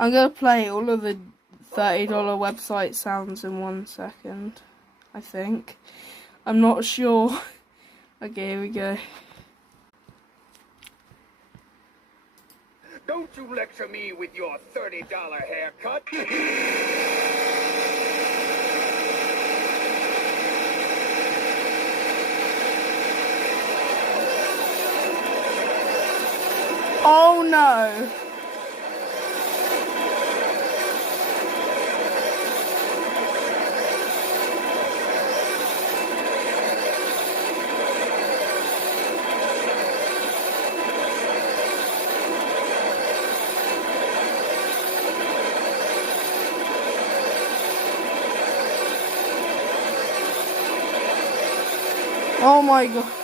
I'm going to play all of the $30 website sounds in 1 second, I think. I'm not sure. Okay, here we go. Don't you lecture me with your $30 haircut. Oh no! Oh my god.